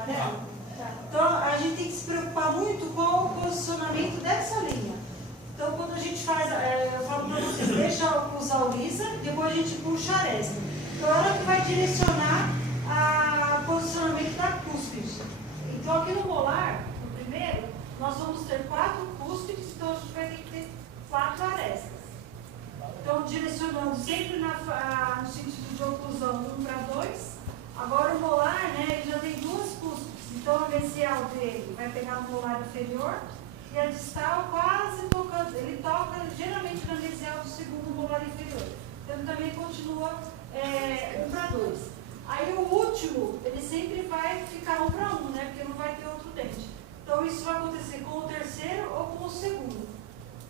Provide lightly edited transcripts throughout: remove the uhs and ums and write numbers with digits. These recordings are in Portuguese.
amarelo? Então, a gente tem que se preocupar muito com o posicionamento dessa linha. Então, quando a gente faz, eu falo para vocês, deixa eu cruzar o lisa, depois a gente puxa a aresta. Então, ela que vai direcionar o posicionamento da cúspide. Então, aqui no molar, no primeiro, nós vamos ter 4 cúspides, então a gente vai ter que ter 4 arestas. Então, direcionando sempre no sentido de oclusão 1 para 2. Agora, o molar, né, ele já tem 2 cúspides. Então, a mesial dele vai pegar no molar inferior e a distal quase tocando. Ele toca geralmente na mesial do segundo molar inferior. Então, ele também continua 1 para 2. Aí, o último, ele sempre vai ficar 1 para 1, né, porque não vai ter outro dente. Então, isso vai acontecer com o terceiro ou com o segundo.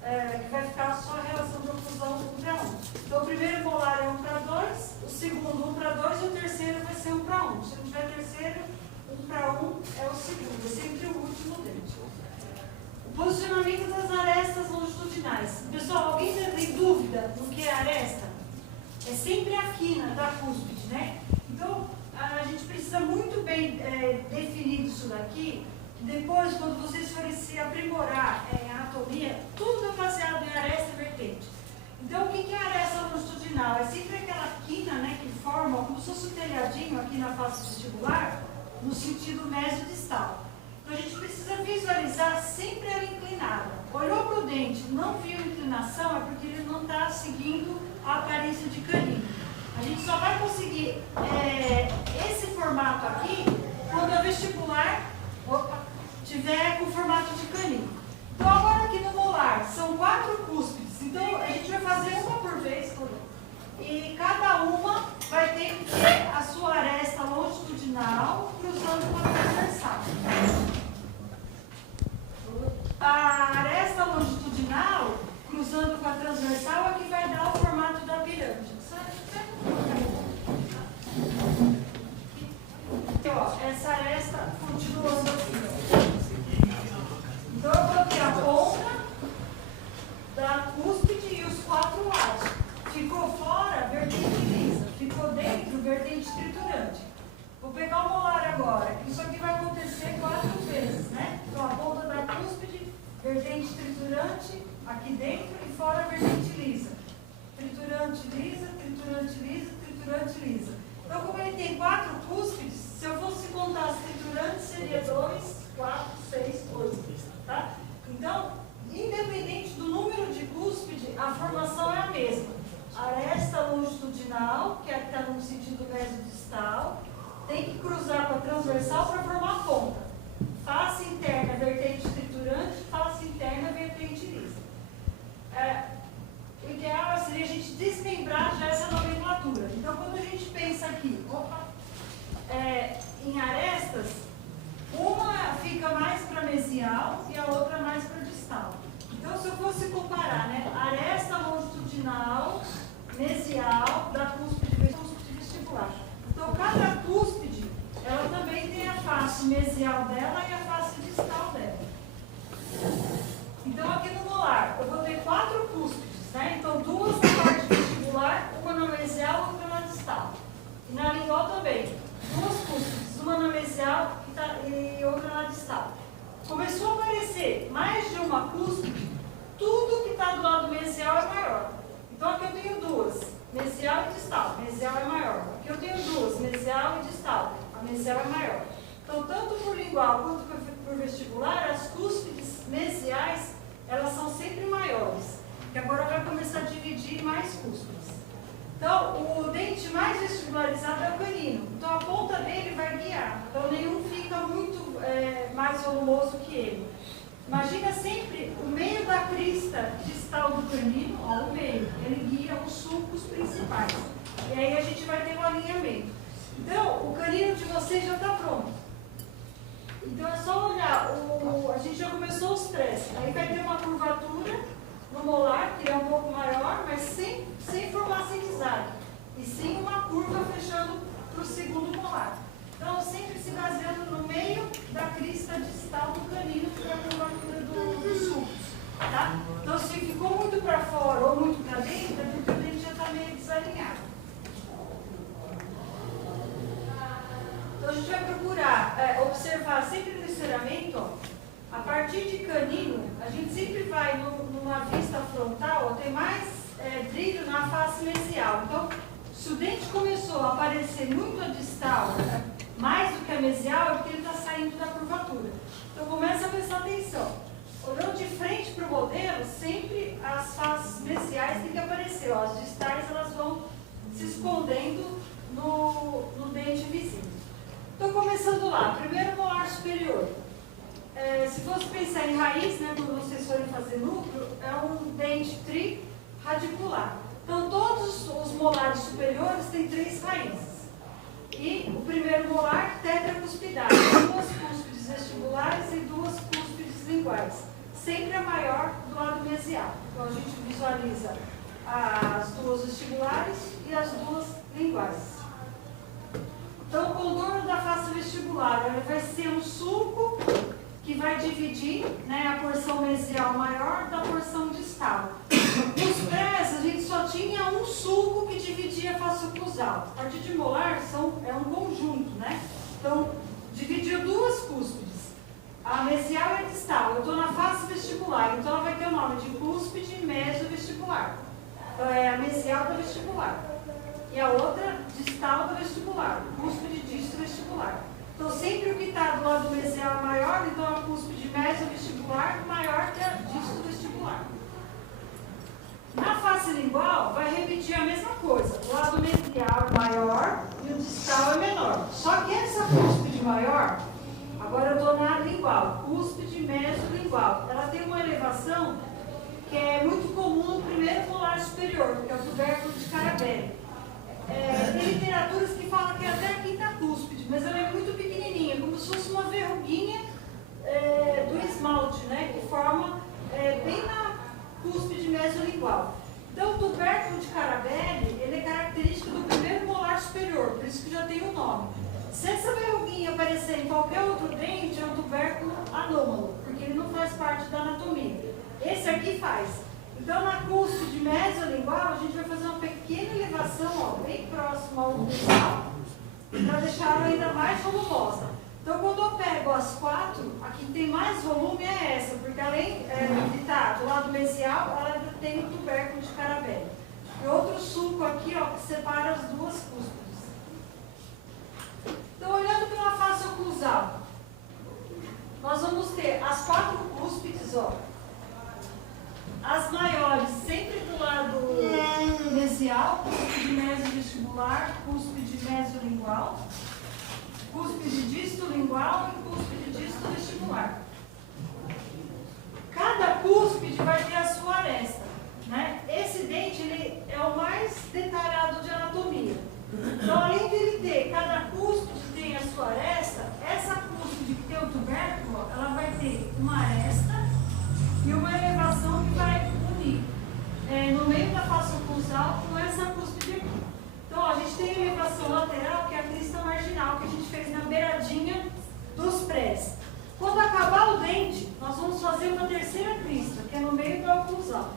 Que vai ficar só a relação de oclusão 1 para 1. Então, o primeiro molar é 1 para 2, o segundo 1 para 2 e o terceiro vai ser 1 para 1. Se não tiver terceiro, 1 para 1 é o segundo, é sempre o último dente. O posicionamento das arestas longitudinais. Pessoal, alguém tem dúvida do que é aresta? É sempre a quina da cúspide, né? Então, a gente precisa muito bem definir isso daqui. Depois, quando vocês forem se aprimorar em anatomia, tudo é baseado em aresta e vertente. Então, o que é a aresta longitudinal? É sempre aquela quina, né, que forma como se fosse um telhadinho aqui na face vestibular, no sentido mesodistal. Então, a gente precisa visualizar sempre ela inclinada. Olhou para o dente, não viu inclinação, é porque ele não está seguindo a aparência de canino. A gente só vai conseguir esse formato aqui quando a vestibular tiver com formato de canino. Então, agora aqui no molar, são 4 cúspides. Então, a gente vai fazer uma por vez, e cada uma vai ter que ter a sua aresta longitudinal cruzando com a transversal. A aresta longitudinal cruzando com a transversal é que vai dar o formato da pirâmide. Aqui, ó, essa aresta continuando assim. Então, eu coloquei a ponta da cúspide e os 4 lados. Ficou fora, vertente lisa. Ficou dentro, vertente triturante. Vou pegar o molar agora. Isso aqui vai acontecer 4 vezes, né? Então, a ponta da cúspide, vertente triturante, aqui dentro e fora, vertente lisa. Triturante, lisa, triturante, lisa, triturante, lisa. Então, como ele tem 4 cúspides, se eu fosse contar as triturantes, seria 2, 4, 6, 8. Tá? Então, independente do número de cúspide, a formação é a mesma. Aresta longitudinal, que está no sentido mesodistal, tem que cruzar com a transversal para formar a ponta. Face interna, vertente triturante, face interna, vertente lisa. O ideal seria a gente desmembrar já essa nomenclatura. Então, quando a gente pensa aqui, em arestas, uma fica mais para mesial e a outra mais para distal. Então, se eu fosse comparar, né, aresta longitudinal, mesial, da cúspide vestibular. Então, cada cúspide, ela também tem a face mesial dela e a face distal dela. Então, aqui no molar, eu vou ter 4 cúspides, né? Então, 2 na parte vestibular, uma na mesial e outra na distal. E na lingual também, 2 cúspides, uma na mesial e outra na distal. Começou a aparecer mais de uma cúspide, tudo que está do lado mesial é maior. Então, aqui eu tenho 2, mesial e distal, mesial é maior. Aqui eu tenho 2, mesial e distal, a mesial é maior. Então, tanto por lingual quanto por vestibular, as cúspides mesiais, elas são sempre maiores. Que agora vai começar a dividir mais cúspides. Então, o dente mais vestibularizado é o canino. Então, a ponta dele vai guiar. Então, nenhum fica muito mais volumoso que ele. Imagina sempre o meio da crista distal do canino, ó, o meio. Ele guia os sulcos principais. E aí a gente vai ter um alinhamento. Então, o canino de vocês já está pronto. Então, é só olhar. A gente já começou os 3. Aí vai ter uma curvatura no molar, que é um pouco maior, mas sem formar zigue-zague. E sim uma curva fechando para o segundo molar. Então, sempre se baseando no meio da crista distal do canino, que é a curvatura dos sulcos. Tá? Então, se ficou muito para fora ou muito para dentro, é porque o dente já está meio desalinhado. Então, a gente vai procurar observar sempre no estiramento, ó, a partir de canino, a gente sempre vai numa vista frontal, ó, tem mais brilho na face mesial. Então, se o dente começou a aparecer muito a distal, mais do que a mesial, é porque ele está saindo da curvatura. Então, começa a prestar atenção. Olhando de frente para o modelo, sempre as faces mesiais têm que aparecer. Ó, as distais elas vão se escondendo no dente visível. Então, começando lá, primeiro molar superior. Se fosse pensar em raiz, né, quando vocês forem fazer núcleo, é um dente tri-radicular. Então, todos os molares superiores têm 3 raízes. E o primeiro molar, tetracuspidade, 2 cúspides vestibulares e 2 cúspides linguais. Sempre a maior do lado mesial. Então, a gente visualiza as 2 vestibulares e as 2 linguais. Então, o contorno da face vestibular vai ser um sulco que vai dividir, né, a porção mesial maior da porção distal. Nos prés, a gente só tinha um sulco que dividia a face oclusal. A partir de molar é um conjunto, né? Então, dividiu 2 cúspides. A mesial e a distal. Eu estou na face vestibular, então ela vai ter o nome de cúspide mesovestibular. Então, é a mesial da vestibular. E a outra, distal da vestibular. Cúspide disto vestibular. Então, sempre o que está do lado mesial é maior, então a cúspide mesovestibular maior que a disto vestibular. Na face lingual, vai repetir a mesma coisa. O lado mesial é maior e o distal é menor. Só que essa cúspide maior, agora eu estou na lingual, cúspide mesolingual. Ela tem uma elevação que é muito comum no primeiro molar superior, que é o tubérculo de Carabelli. Tem literaturas que falam que é até a quinta cúspide, mas ela é muito pequenininha, como se fosse uma verruguinha do esmalte, né, que forma bem na cúspide mesolingual. Então, o tubérculo de Carabelli, ele é característico do primeiro molar superior, por isso que já tem o nome. Se essa verruguinha aparecer em qualquer outro dente, é um tubérculo anômalo, porque ele não faz parte da anatomia. Esse aqui faz. Então, na cúspide mesolingual, a gente vai fazer uma pequena elevação, ó, bem próxima ao nasal, para deixá-la ainda mais volumosa. Então, quando eu pego as 4, a que tem mais volume é essa, porque além de estar do lado mesial, ela ainda tem o tubérculo de Carabelli. E outro sulco aqui, ó, que separa as 2 cúspides. Então, olhando pela face oclusal, nós vamos ter as 4 cúspides, ó. As maiores sempre do lado mesial, cúspide mesovestibular, cúspide mesolingual, cúspide distolingual e cúspide distovestibular. Cada cúspide vai ter a sua aresta, né? Esse dente ele é o mais detalhado de anatomia. Então, além de ele ter, cada cúspide tem a sua aresta, essa cúspide que tem o tubérculo, ela vai ter uma aresta e uma elevação que vai unir no meio da face oclusal com essa cúspide aqui. Então, a gente tem a elevação lateral, que é a crista marginal, que a gente fez na beiradinha dos prés. Quando acabar o dente, nós vamos fazer uma terceira crista, que é no meio da oclusal.